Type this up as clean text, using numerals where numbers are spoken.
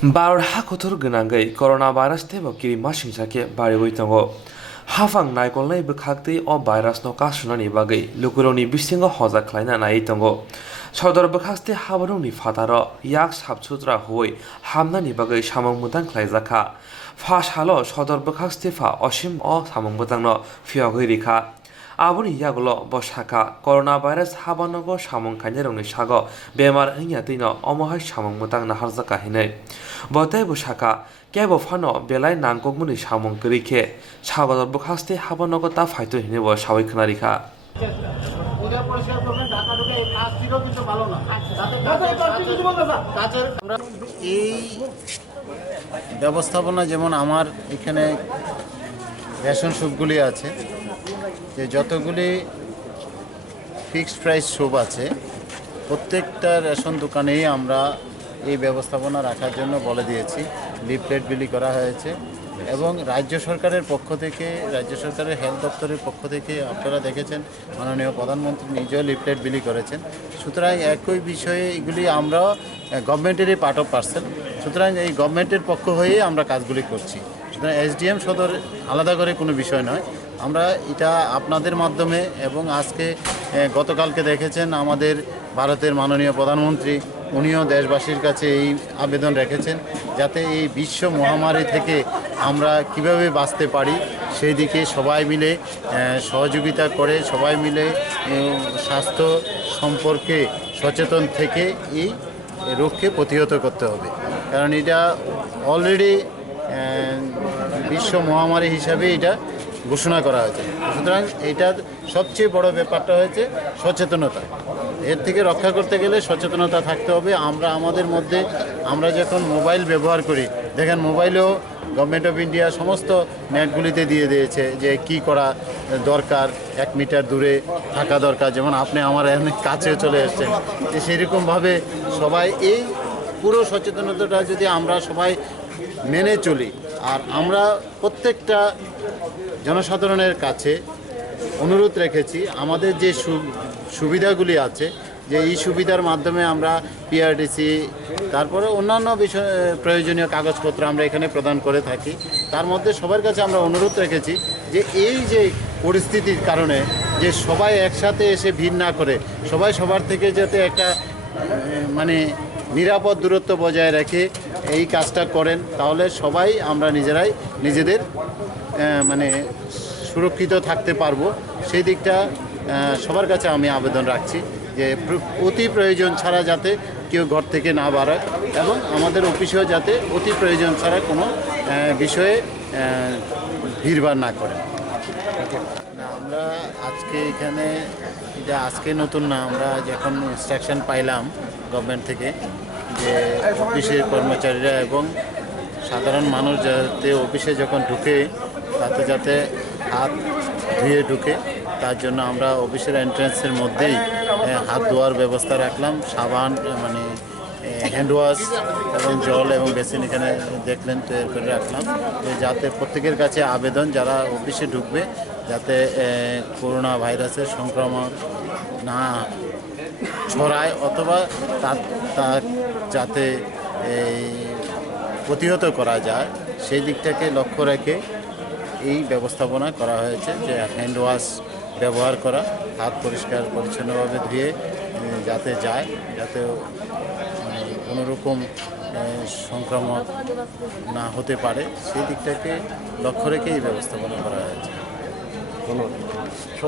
Baror hakotor gnangai coronavirus tebo kiri masingchake bariwui tongo. Hafang naikolnai bwkhakti o virus no kasunani bagai lukuroni bisingo hoja khlaina nai tongo. Sodor bwkhakti habarungni fataro yak sabsutra huoi hamnani bagai samangmutang khlaijaka. Phas halo sodor bwkhakti fa osim o samangmutangno phiyogui rikha. Aboni yagulo bosaka coronavirus habanogo samung khainarongni sago bemar hingya tino omohai samangmutang naharjaka hinai. Botai bosaka kebo fano belai nangkokmuni samung krikhe sagodor bwkhakti habanogo ta phaito hinebo sawai khwnarikha. এই ব্যবস্থাপনা যেমন আমার এখানে ration শপগুলি আছে, যে যতগুলি fixed price shop আছে প্রত্যেকটা রেশন দোকানেই আমরা এই ব্যবস্থাপনা রাখার জন্য বলে দিয়েছি। লিফলেট বিলি করা হয়েছে এবং রাজ্য সরকারের পক্ষ থেকে, রাজ্য সরকারের হেলথ দপ্তরের পক্ষ থেকে আপনারা দেখেছেন মাননীয় প্রধানমন্ত্রী নিজেও লিফলেট বিলি করেছেন। সুতরাং একই বিষয়ে এগুলি আমরাও গভর্নমেন্টেরই পার্ট অফ পার্সেল। সুতরাং এই গভর্নমেন্টের পক্ষ হয়েই আমরা কাজগুলি করছি। সুতরাং এসডিএম সদর আলাদা করে কোনো বিষয় নয়। আমরা এটা আপনাদের মাধ্যমে এবং আজকে গতকালকে দেখেছেন আমাদের ভারতের মাননীয় প্রধানমন্ত্রী উনিও দেশবাসীর কাছে এই আবেদন রেখেছেন যাতে এই বিশ্ব মহামারী থেকে আমরা কিভাবে বাঁচতে পারি সেই দিকে সবাই মিলে সহযোগিতা করে সবাই মিলে স্বাস্থ্য সম্পর্কে সচেতন থেকে এই রোগকে প্রতিহত করতে হবে। কারণ এটা অলরেডি বিশ্ব মহামারী হিসাবে এটা ঘোষণা করা হয়েছে। সুতরাং এইটার সবচেয়ে বড় ব্যাপারটা হয়েছে সচেতনতা। এর থেকে রক্ষা করতে গেলে সচেতনতা থাকতে হবে। আমরা আমাদের মধ্যে আমরা যখন মোবাইল ব্যবহার করি, দেখেন মোবাইলেও গভর্নমেন্ট অফ ইন্ডিয়া সমস্ত নেটগুলিতে দিয়ে দিয়েছে যে কি করা দরকার, 1 মিটার দূরে থাকা দরকার। যেমন আপনি আমার অনেক কাছে চলে এসেছেন, যে সেরকমভাবে সবাই এই পুরো সচেতনতাটা যদি আমরা সবাই মেনে চলি, আর আমরা প্রত্যেকটা জনসাধারণের কাছে অনুরোধ রেখেছি আমাদের যে সুবিধাগুলি আছে, যে এই সুবিধার মাধ্যমে আমরা পিআরটিসি তারপরে অন্যান্য বিষয় প্রয়োজনীয় কাগজপত্র আমরা এখানে প্রদান করে থাকি। তার মধ্যে সবার কাছে আমরা অনুরোধ রেখেছি যে এই যে পরিস্থিতির কারণে যে সবাই একসাথে এসে ভিড় না করে সবাই সবার থেকে যাতে একটা মানে নিরাপদ দূরত্ব বজায় রেখে এই কাজটা করেন, তাহলে সবাই আমরা নিজেরাই নিজেদের মানে সুরক্ষিত থাকতে পারবো। সেই দিকটা সবার কাছে আমি আবেদন রাখছি যে অতি প্রয়োজন ছাড়া যাতে কেউ ঘর থেকে না বাড়ায় এবং আমাদের অফিসেও যাতে অতি প্রয়োজন ছাড়া কোনো বিষয়ে ভিড়ভাড় না করে। আমরা আজকে এখানে, এটা আজকে নতুন না, আমরা যখন ইনস্ট্রাকশন পাইলাম গভর্নমেন্ট থেকে যে অফিসের কর্মচারীরা এবং সাধারণ মানুষ যাতে অফিসে যখন ঢুকে তাতে যাতে হাত ধুয়ে ঢুকে, তার জন্য আমরা অফিসের এন্ট্রান্সের মধ্যেই হাত ধোয়ার ব্যবস্থা রাখলাম। সাবান মানে হ্যান্ড ওয়াশ এবং জল এবং বেসিন এখানে দেখলেন তৈরি করে রাখলাম, যাতে প্রত্যেকের কাছে আবেদন যারা অফিসে ঢুকবে যাতে করোনা ভাইরাসের সংক্রমণ না ছড়ায় অথবা তার যাতে প্রতিহত করা যায় সেই দিকটাকে লক্ষ্য রেখে এই ব্যবস্থাপনা করা হয়েছে যে হ্যান্ড ওয়াশ ব্যবহার করা, হাত পরিষ্কার পরিচ্ছন্নভাবে ধুয়ে যাতে যায়, যাতে কোনো রকম সংক্রমণ না হতে পারে সেই দিকটাকে লক্ষ্য রেখে এই ব্যবস্থাপনা করা হয়েছে।